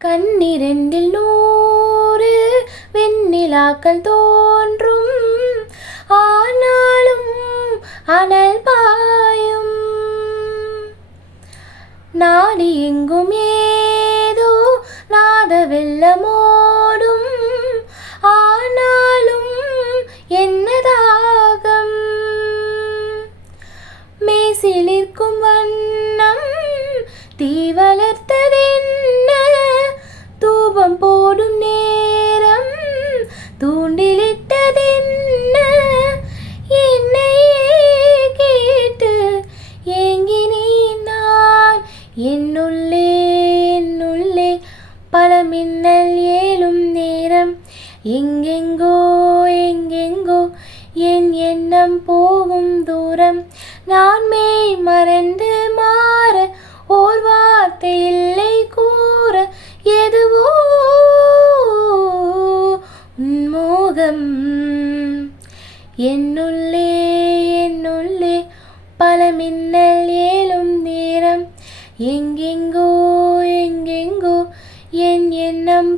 கண்ணிரண்டில் 100 வெண்ணிலாக்கள் தோன்றும், ஆனாலும் அனல் பாயும். நாடி எங்கும் ஏதோ நாத வெள்ளமோடும், ஆனாலும் என்ன தாகம். மேசிலிருக்கும் வண்ணம் தீ வளர்த்ததென்ன, தூபம் போடும் நேரம் தூண்டிலிட்டதென்ன. என்னையே கேட்டு ஏங்கினேன் நான், என்னுள்ளே என்னுள்ளே பல மின்னல் ஏலும் நேரம். எங்கெங்கோ எங்கெங்கோ என் எண்ணம் போகும் தூரம். நான் மெய் மறந்து மாற ஓர் வார்த்தை இல்லை கூற, எதுவோ உன்மோகம். என்னுள்ளே என்னுள்ளே பல மின்னல் ஏலும் நேரம். எங்கெங்கோ எங்கெங்கோ என் எண்ணம்